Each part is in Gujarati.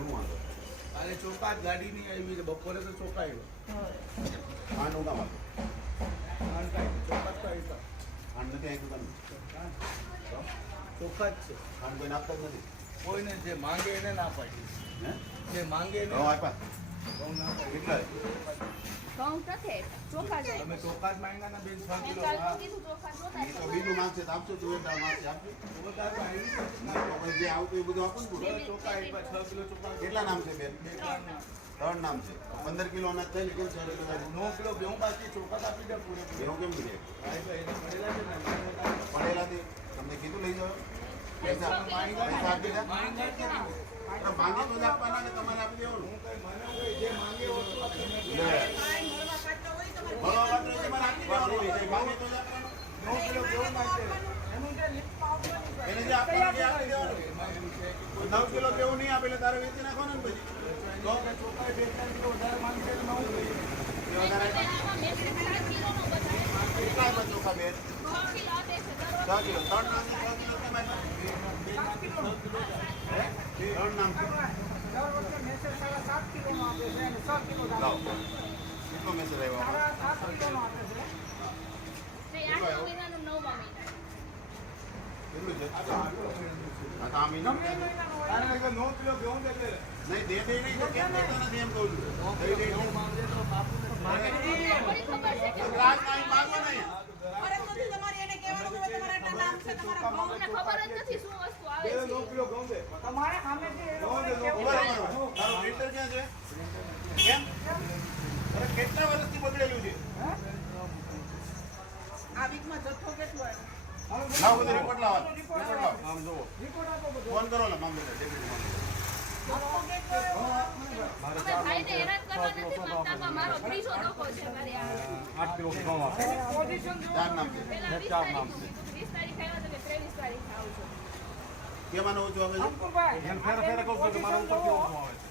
શું વાંધો અને ચોખા ગાડી નહીં આવી છે બપોરે તો ચોખા આવ્યો ખાંડ હું કામ આપો ખાંડ કાંઈ ચોખા જ કાંઈ ખાંડ નથી આવી દુકાન ચોખા જ છે. ખાંડ આપતા નથી. કોઈને જે માંગે એને ના પાડી. હે? જે માંગે એને આપ્યા ઘઉં ના પાડી. કેટલા ઘઉં નથી ચોખા જાય તમે ચોખા જ માંગ્યા ને બેન છ કિલો હા. કીધું ચોખા જોતા તો બીજું માંગશે તો આપજો માંગશે આપજો ચોખા તો આવી ના, તો પછી જે આવતું એ બધું આપો ને ચોખા કિલો ચોખા કેટલા નામ છે બેન બે ત્રણ નામ. છે પંદર કિલો કેમ છ નવ કિલો ઘઉં બાકી ચોખા આપી દે પૂરે કેમ છે તમને કીધું લઈ જાઓ પૈસા આપી દે માંગે તો આપવાના તમારે આપી દેવાનું હું કઈ મને નવ કિલો કેવું નહીં આપે એટલે તારે વેચી નાખવાનું ને પછી તો ચોખા બે ત્રણ કિલો વધારે માંગશે તો નવું લઈએ. ત્રણ નામ કેટલો મેસેજ આવ્યો કેટલું છે? આ મહિનો. નહીં દે દે નહીં તો કેમ દેતા નથી એમ કહું છું. દે માંગે તો. તમારે સામેથી એ લોકોને નવ કેવું ઊભા થાય. રહો, ઊભા છે કેમ અરે કેટલા વર્ષથી બગડેલું છે? લાવો બધો રિપોર્ટ લાવો રિપોર્ટ લાવો આમ જુઓ રિપોર્ટ આપો બધો. ફોન કરો લા ડેપ્યુટી છે આ છે તારીખ વીસ તારીખ આવ્યા આવજો કેવાનું ઓછું આવે છે અંકુરભાઈ, એને ફેર ફેર કહું છું કે મારા ઉપર કેવું આવે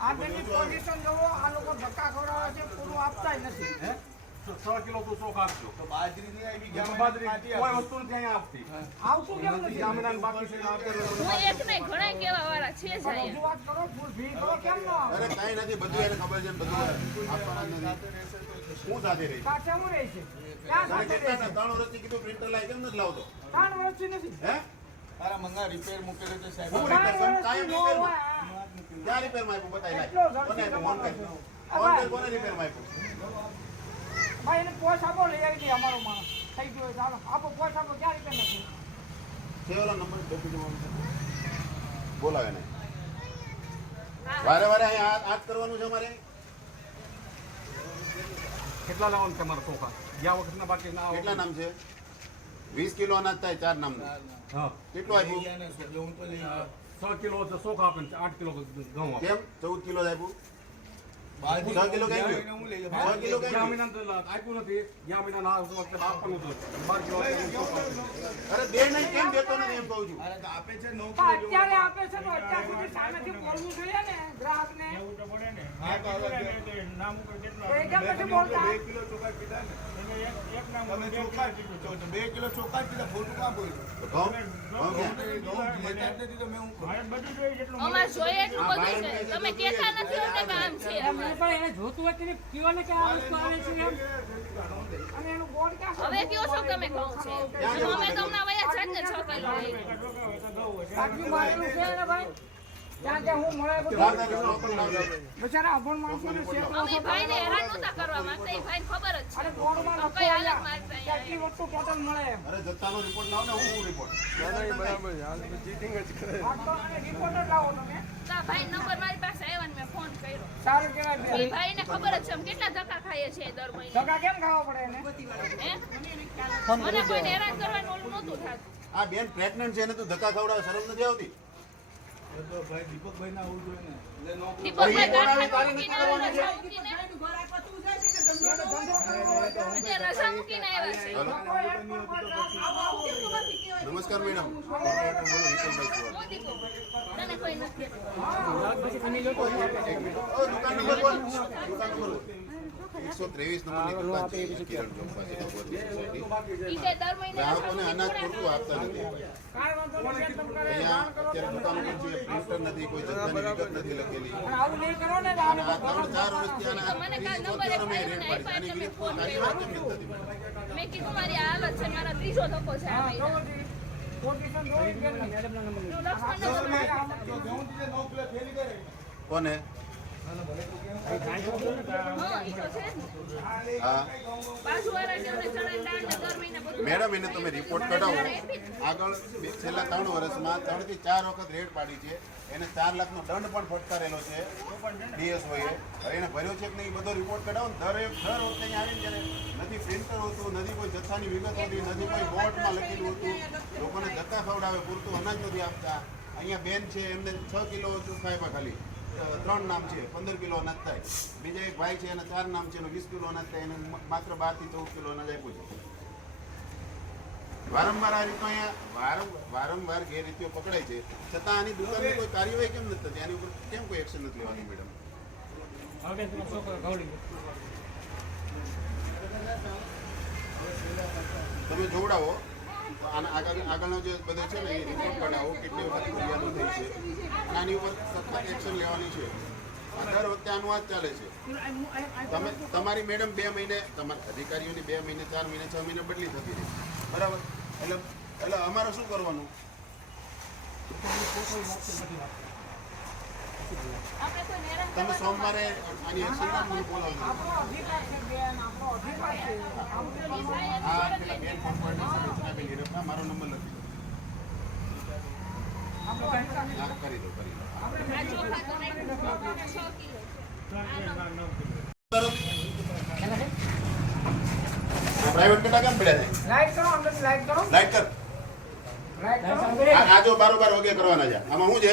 આ તેની પોઝિશન જુઓ, આ લોકો ધક્કા ખવડાવે છે પૂરું આપતા નથી. હે? છ- છ કિલો તું ચોખ આપજો. તો બાજરી નહીં આવી ગયા બાજરી કોઈ વસ્તુ નથી અહીંયા આપતી આવતું કેમ નથી જામીનાને બાકી છે હું એક નહીં ઘણા કેવા વાળા છે જ અહીંયા. રજૂઆત કરો ફૂલ ભીડ કરો કેમ ન અરે કાંઈ નથી બધું એને ખબર છે બધું આપવાના નથી. હું સાથે રહી સાથે હું રહી છે. ક્યાં સાથે કેટલા રહે છે? ત્રણ વર્ષથી કીધું પ્રિન્ટર લાવી કેમ નથી લાવતો. ત્રણ વર્ષથી નથી? હે? તારા મંગા રિપેર મૂકેલો છે સાહેબ. હું રિપેર કાયમ રિપેર હોય ક્યાં રિપેરમાં આપ્યું બતાવી કોને ફોન કોને રિપેરમાં આપ્યું? ભાઈ એને પોસ આપો લઈ આવી દઈએ અમારો માણસ. થઈ ગયો હોય આપો પોસ આપો ક્યાં રીતે નથી? છે નંબર બોલાવે ને વારે વારે અહીંયા હાથ કરવાનું છે અમારે? કેટલા લાવવાનું છે મારા ચોખા ગયા વખતના બાકી ના આવે. કેટલા નામ છે? વીસ કિલો અનાજ થાય ચાર નામ હા. કેટલું લઈ છ કિલો ચોખા આપે આઠ કિલો ઘઉં કેમ? ચૌદ કિલો આપ્યું? છ કિલો કઈ ગયું? છ કિલો કઈ આપ્યું નથી મહિના વખતે આપવાનું હતું બાર કિલો. અરે બે નહીં કેમ દેતો નથી એમ કહું છું આપે છે નવ કિલો અત્યારે આપે છે તો અત્યાર સુધી સામેથી બોલવું જોઈએ ને ગ્રાહકને હા, તો હવે બે- તો એ કેમ નથી બોલતા બે કિલો ચોખા કીધા ને તમે ચોખા કીધું. તો કિલો ચોખા કીધા ખોટું કામ બોલ્યું તો ઘઉં ઘઉં? ઘઉં અમને કામ છે પણ એને જોતું હોય તેને કહેવાને કે આ વસ્તુ આવે છે એમ. અને એનું બોર્ડ ક્યાં હવે કયો છો તમે કહું છે? અમે તમને વયા છે ને છ મારેલું ને ભાઈ? ત્યાં ત્યાં હું મળે. બિચારા અભણ અમે હેરાન કરવા માંગતા. એ ખબર જ કે આટલી વસ્તુ ટોટલ મળે એમ. અરે જથ્થાનો રિપોર્ટ લાવો ને હું હું રિપોર્ટ આ તો અને રિપોર્ટ જ લાવો તમે. ભાઈ નંબર મારી પાસે આવ્યો ને મેં ફોન કર્યો સારું કહેવાય એ. ભાઈને ખબર જ છે કેટલા ધક્કા ખાઈએ છીએ દર મહિને. ધક્કા કેમ ખાવા પડે એને? હે? મને કોઈને હેરાન કરવાનું ઓલું નહોતું થતું. આ બેન પ્રેગ્નન્ટ છે એને તું ધક્કા ખવડાવ શરમ નથી આવતી? દીપકભાઈ ના આવવું જોઈએ ને નમસ્કાર મેડમ. દુકાન નંબર બોલ. દુકાન નંબર એકસો ત્રેવીસ નંબરની દુકાન છે અહીંયા કિરણ ચોક પાસે ભગવતી સોસાયટી ઈ કે દર મહિને ગ્રાહકોને અનાજ પૂરતું આપતા નથી. અહીંયા અત્યારે દુકાન ઉપર જે પ્રિન્ટર નથી કોઈ જથ્થાની વિગત નથી લખેલી અને આ ત્રણ ચાર વર્ષથી આના ત્રીસ અમે પાડી આની કેમ નથી મેં કીધું મારી હાલત છે મારા ત્રીસો ધક્કો છે આ મહિના. કોને દર મેડમ, એને તમે રિપોર્ટ કઢાવો. આગળ છેલ્લા ત્રણ વર્ષમાં ત્રણથી ચાર વખત રેડ પાડી છે. એને ચાર લાખનો દંડ પણ ફટકારેલો છે. ડીએસઓએ હવે એને ભર્યો છે કે નહીં બધો રિપોર્ટ કઢાવો ને એક દર વખતે અહીંયા આવીને જ્યારે નથી પ્રિન્ટર હોતું, નથી કોઈ જથ્થાની વિગત હોતી, નથી કોઈ બોર્ડમાં લખેલું હતું, લોકોને જથ્થા ખવડાવે પૂરતું અનાજ નથી આપતા. અહીંયા બેન છે, એમને છ કિલો ચોખ્ખા આપ્યા ખાલી. ત્રણ નામ છે પંદર કિલો અનાજ થાય. બીજા એક ભાઈ છે એના ચાર નામ છે એનું વીસ કિલો અનાજ થાય એને માત્ર બારથી ચૌદ કિલો અનાજ આપ્યું છે. વારંવાર આ રીતનો અહીંયા વારંવાર ગેરરીતિઓ પકડાય છે. છતાં આની દુકાનની કોઈ કાર્યવાહી કેમ નથી થતી? આની ઉપર કેમ કોઈ એક્શન નથી લેવાની મેડમ. તમે જોવડાવો આગળ આગળનો જે બધો છે ને એ રિપોર્ટ કઢાવો કેટલી વખત ફરિયાદો થઈ છે. આની ઉપર સખત એક્શન લેવાની છે. દર વખતે આનું આ ચાલે છે. તમે તમારી મેડમ બે મહિને તમારા અધિકારીઓની બે મહિને, ચાર મહિને, છ મહિને બદલી થતી રહી. બરાબર? એટલે એટલે અમારે શું કરવાનું? તમે સોમવારે આની એક્શન મને બોલાવજો આપણો અધિકાર છે બેન, આપણો અધિકાર છે. આ પેલા બેન ફોન પર રચનાબેન હિરપરા, મારો નંબર લખી. દો હા કરી દો કરી દો. પ્રાઇવેટ કટા કેમ પડ્યા છે લાઈટ કરો અંદર લાઈટ કરો લાઈટ કર લાઈટ કરો આ આ જો બારોબાર વગે કરવાના છે આમાં શું છે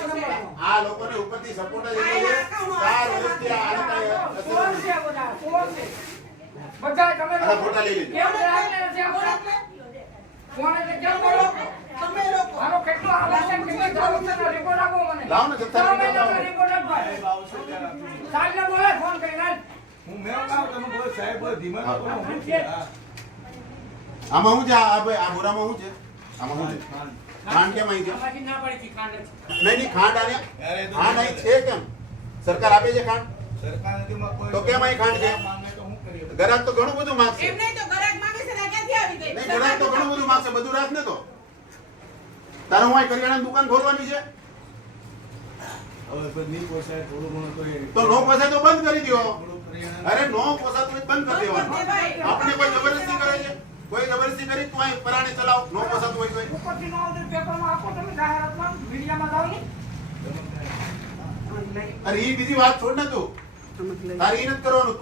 આ લોકોને ઉપરથી સપોર્ટ જ એટલો છે ચાર વર્ષથી બધા, તમે ફોટા લઈ કોણ એટલે? કેમ લોકો તમે લોકો મારો કેટલો હાલે છે કેટલો ચાલુ છે? એનો આપો મને. લાવો ને જથ્થા મહિનાનો આપો. સાહેબ આવશે ત્યારે. આપીએ. સાહેબને બોલાય ફોન કરીને હું મેં કામ તમે બોલો સાહેબ બોલો ધીમા હા. બોલો. છે. હા. આમાં શું છે? આ આ ભાઈ આ બોરામાં શું છે? આમાં શું છે? ખાંડ કેમ આવી છે. નહીં નહીં ખાંડ આવ્યા ખાંડ અહીં છે કેમ? સરકાર આપે છે ખાંડ? તો કેમ અહીં ખાંડ છે? ગ્રાહક તો ઘણું બધું માગશે. એમ નહીં તો ગ્રાહક માંગે છે ક્યાંથી આવી ગઈ? નહીં ગ્રાહક તો ઘણું બધું માગશે. બધું રાખ ને તો. તારે હું અહીં કરિયાણાની દુકાન ખોલવાની છે? હવે તો નહીં પોસાય થોડું ઘણું તો નો પોસાય તો બંધ કરી દો અરે નો પોસાતું બંધ કરી દેવાનું. આપણે કોઈ જબરદસ્તી કરે છે? કોઈ જબરદસ્તી કરી તો અહીં પરાણે ચલાવ. નો પોસાતું હોય તો ઉપરથી નો આવતું પેપરમાં આપો તમે જાહેરાતમાં મીડિયામાં જાઓ ને. અરે એ બીજી વાત છોડ ને તું. તારી ઈનત કરવાનું.